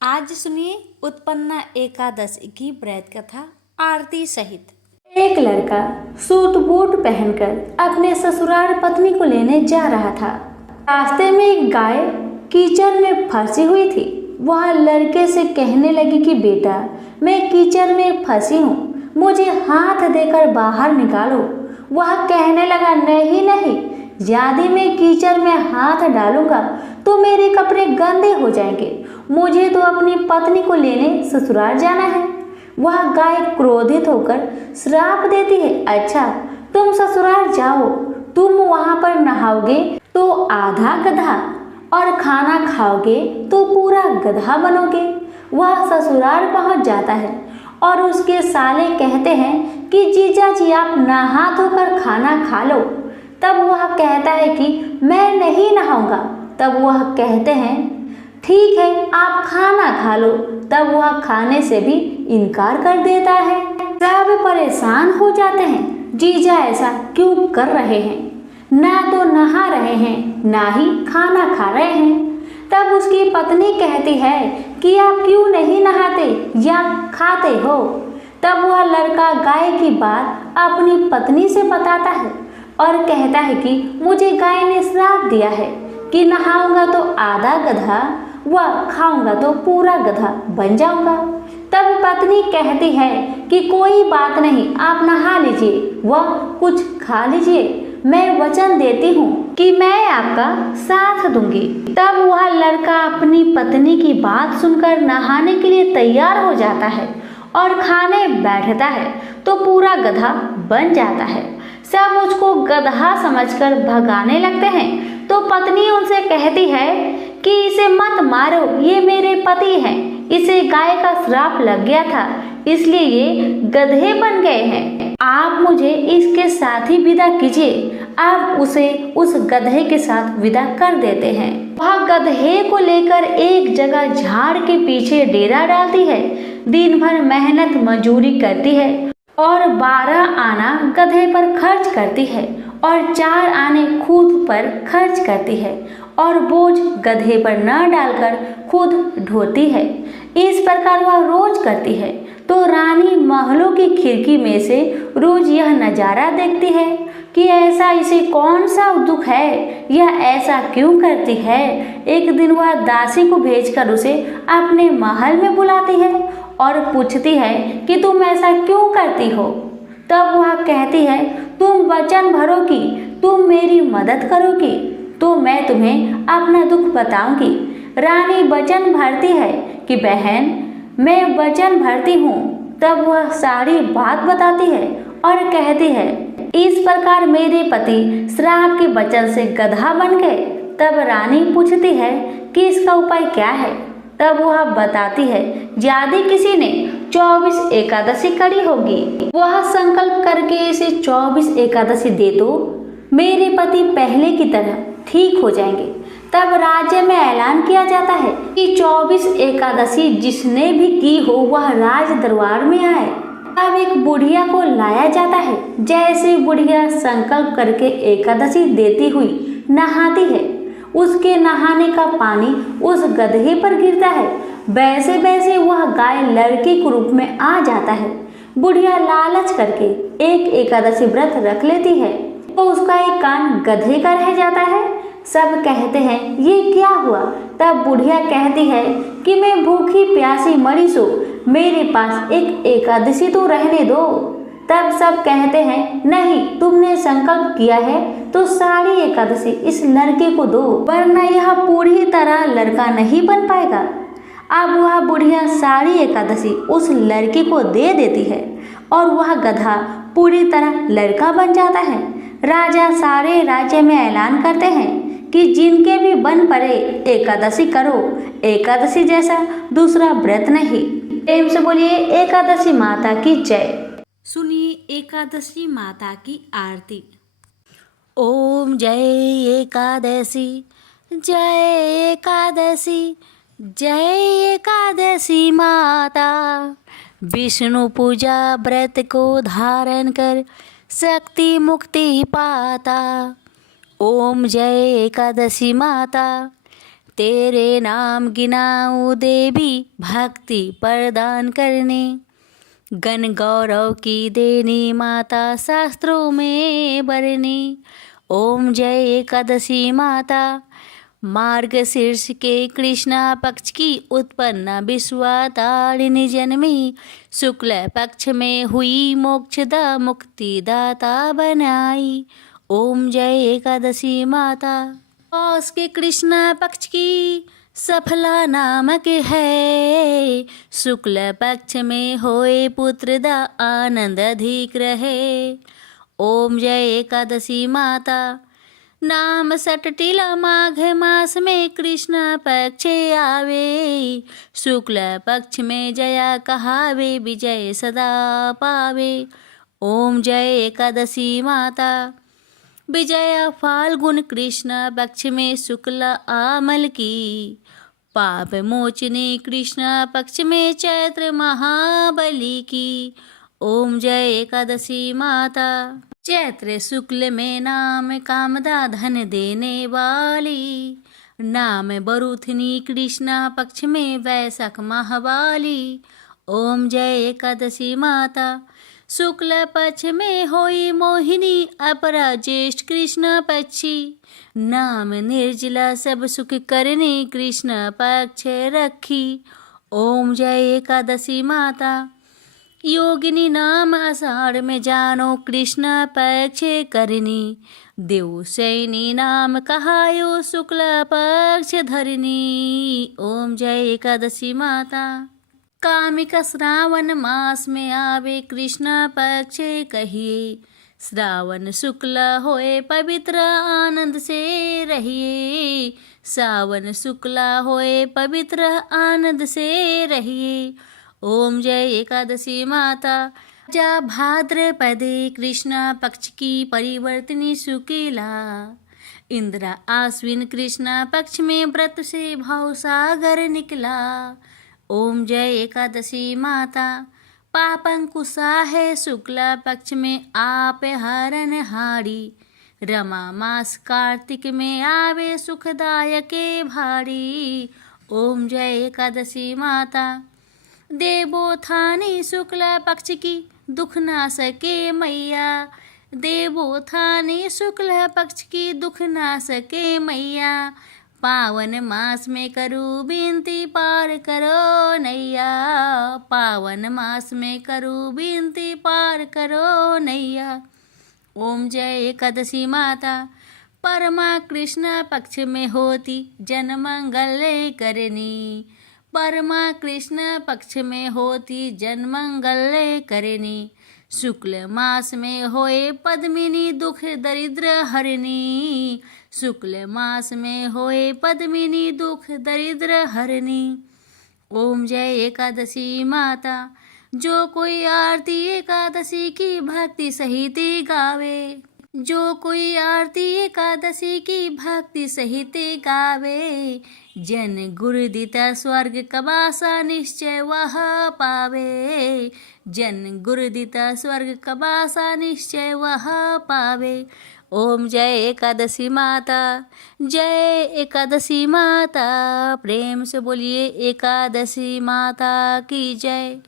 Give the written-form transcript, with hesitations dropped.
आज सुनिए उत्पन्ना एकादशी की व्रत कथा आरती सहित। एक लड़का सूट बूट पहनकर अपने ससुराल पत्नी को लेने जा रहा था। रास्ते में एक गाय कीचड़ में फंसी हुई थी। वह लड़के से कहने लगी कि बेटा, मैं कीचड़ में फंसी हूँ, मुझे हाथ देकर बाहर निकालो। वह कहने लगा, नहीं नहीं, यदि मैं कीचड़ में हाथ डालूंगा तो मेरे कपड़े गंदे हो जाएंगे। मुझे तो अपनी पत्नी को लेने ससुराल जाना है। वह गाय क्रोधित होकर श्राप देती है, अच्छा तुम ससुराल जाओ, तुम वहां पर नहाओगे तो आधा गधा और खाना खाओगे तो पूरा गधा बनोगे। वह ससुराल पहुंच जाता है और उसके साले कहते हैं कि जीजा जी आप नहा धोकर खाना खा लो। तब वह कहता है कि मैं नहीं नहाऊंगा। तब वह कहते हैं ठीक है आप खाना खा लो। तब वह खाने से भी इनकार कर देता है। सब परेशान हो जाते हैं, जीजा ऐसा क्यों कर रहे हैं, ना तो नहा रहे हैं ना ही खाना खा रहे हैं। तब उसकी पत्नी कहती है कि आप क्यों नहीं नहाते या खाते हो। तब वह लड़का गाय की बात अपनी पत्नी से बताता है और कहता है कि मुझे गाय ने श्राप दिया है कि नहाऊंगा तो आधा गधा व खाऊंगा तो पूरा गधा बन जाऊंगा। तब पत्नी कहती है कि कोई बात नहीं, आप नहा लीजिए व कुछ खा लीजिए, मैं वचन देती हूँ कि मैं आपका साथ दूंगी। तब वह लड़का अपनी पत्नी की बात सुनकर नहाने के लिए तैयार हो जाता है और खाने बैठता है तो पूरा गधा बन जाता है। सब मुझको गधा समझकर भगाने लगते हैं तो पत्नी उनसे कहती है कि इसे मत मारो, ये मेरे पति हैं, इसे गाय का श्राप लग गया था इसलिए ये गधे बन गए हैं। आप मुझे इसके साथ ही विदा कीजिए। आप उसे उस गधे के साथ विदा कर देते हैं। वह गधे को लेकर एक जगह झाड़ के पीछे डेरा डालती है। दिन भर मेहनत मजूरी करती है और 12 आना गधे पर खर्च करती है और 4 आने खुद पर खर्च करती है और बोझ गधे पर न डालकर खुद ढोती है। इस प्रकार वह रोज करती है तो रानी महलों की खिड़की में से रोज यह नजारा देखती है कि ऐसा इसे कौन सा दुख है, यह ऐसा क्यों करती है। एक दिन वह दासी को भेजकर उसे अपने महल में बुलाती है और पूछती है कि तुम ऐसा क्यों करती हो। तब वह कहती है तुम वचन भरोगी, तुम मेरी मदद करोगी तो मैं तुम्हें अपना दुख बताऊंगी। रानी वचन भरती है कि बहन मैं वचन भरती हूँ। तब वह सारी बात बताती है और कहती है इस प्रकार मेरे पति श्राप के वचन से गधा बन गए। तब रानी पूछती है कि इसका उपाय क्या है। तब वह बताती है यदि किसी ने 24 एकादशी करी होगी, वह संकल्प करके इसे 24 एकादशी दे तो मेरे पति पहले की तरह ठीक हो जाएंगे। तब राज्य में ऐलान किया जाता है कि 24 एकादशी जिसने भी की हो वह राज दरबार में आए। अब एक बुढ़िया को लाया जाता है। जैसे बुढ़िया संकल्प करके एकादशी देती हुई नहाती है, उसके नहाने का पानी उस गधे पर गिरता है। वैसे वैसे वह गाय लड़के के रूप में आ जाता है। बुढ़िया लालच करके एक एकादशी व्रत रख लेती है तो उसका एक कान गधे का रह जाता है। सब कहते हैं ये क्या हुआ। तब बुढ़िया कहती है कि मैं भूखी प्यासी मरी सो, मेरे पास एक एकादशी तो रहने दो। तब सब कहते हैं नहीं, तुमने संकल्प किया है तो सारी एकादशी इस लड़के को दो, वरना यह पूरी तरह लड़का नहीं बन पाएगा। अब वह बुढ़िया सारी एकादशी उस लड़के को दे देती है और वह गधा पूरी तरह लड़का बन जाता है। राजा सारे राज्य में ऐलान करते हैं कि जिनके भी बन पड़े एकादशी करो, एकादशी जैसा दूसरा व्रत नहीं। प्रेम से बोलिए एकादशी माता की जय। सुनिए एकादशी माता की आरती। ओम जय एकादशी, जय एकादशी, जय एकादशी माता। विष्णु पूजा व्रत को धारण कर शक्ति मुक्ति पाता। ओम जय एकादशी माता, तेरे नाम गिनाऊं देवी, भक्ति प्रदान करने। गण गौरव की देनी माता, शास्त्रों में बरनी। ओम जय एकादशी माता, मार्गशीर्ष के कृष्णा पक्ष की उत्पन्ना विश्वातारिणी जन्मी। शुक्ल पक्ष में हुई मोक्षदा, मुक्तिदाता बनाई। ओम जय एकादशी माता, पौष के कृष्णा पक्ष की सफला नामक है। शुक्ल पक्ष में होए पुत्रदा, आनंद अधिक रहे। ओम जय एकादशी माता, नाम सटटिला माघ मास में कृष्ण पक्ष आवे। शुक्ल पक्ष में जया कहावे, विजय सदा पावे। ओम जय एकादशी माता, विजया फाल्गुन कृष्ण पक्ष में शुक्ल आमल की। पाप मोचनी कृष्ण पक्ष में चैत्र महाबली की। ओम जय एकादशी माता, चैत्र शुक्ल में नाम कामदा, धन देने वाली। नाम बरुथनी कृष्ण पक्ष में वैशाख महावाली। ओम जय एकादशी माता, शुक्ल पक्ष में होई मोहिनी, अपरा ज्येष्ठ कृष्ण पक्षी। नाम निर्जला सब सुख करने, कृष्ण पक्ष रखी। ओम जय एकादशी माता, योगिनी नाम आषाढ़ में जानो, कृष्ण पक्ष करनी। देव सैनी नाम कहायो, शुक्ल पक्ष धरनी। ओम जय एकादशी माता, कामिका श्रावण मास में आवे, कृष्ण पक्ष कहिए। श्रावण शुक्ल होए पवित्र, आनंद से रहिए। सावन शुक्ल होए पवित्र, आनंद से रहिए। ओम जय एकादशी माता, जा भाद्रपदे कृष्ण पक्ष की परिवर्तनी शुक्ला। इंद्रा आश्विन कृष्ण पक्ष में व्रत से भाव सागर निकला। ओम जय एकादशी माता, पापंकुशा है शुक्ला पक्ष में आप हरण हारी। रमा मास कार्तिक में आवे, सुखदायक भारी। ओम जय एकादशी माता, देवोत्थानी शुक्ला पक्ष की, दुख ना सके मैया। देवोत्थानी शुक्ला पक्ष की, दुख ना सके मैया। पावन मास में करूँ विनती, पार करो नैया। पावन मास में करूँ विनती, पार करो नैया। ओम जय एकादशी माता, परमा कृष्ण पक्ष में होती, जन मंगल करनी। परमा कृष्ण पक्ष में होती, जन मंगल करनी। शुक्ल मास में होए पद्मिनी, दुख दरिद्र हरनी। शुक्ल मास में होए पद्मिनी, दुख दरिद्र हरनी। ओम जय एकादशी माता, जो कोई आरती एकादशी की भक्ति सहित गावे। जो कोई आरती एकादशी की भक्ति सहित गावे। जन गुरु दिता स्वर्ग कबासा, निश्चय वह पावे। जन गुरु दिता स्वर्ग कबासा, निश्चय वह पावे। ओम जय एकादशी माता, जय एकादशी माता। प्रेम से बोलिए एकादशी माता की जय।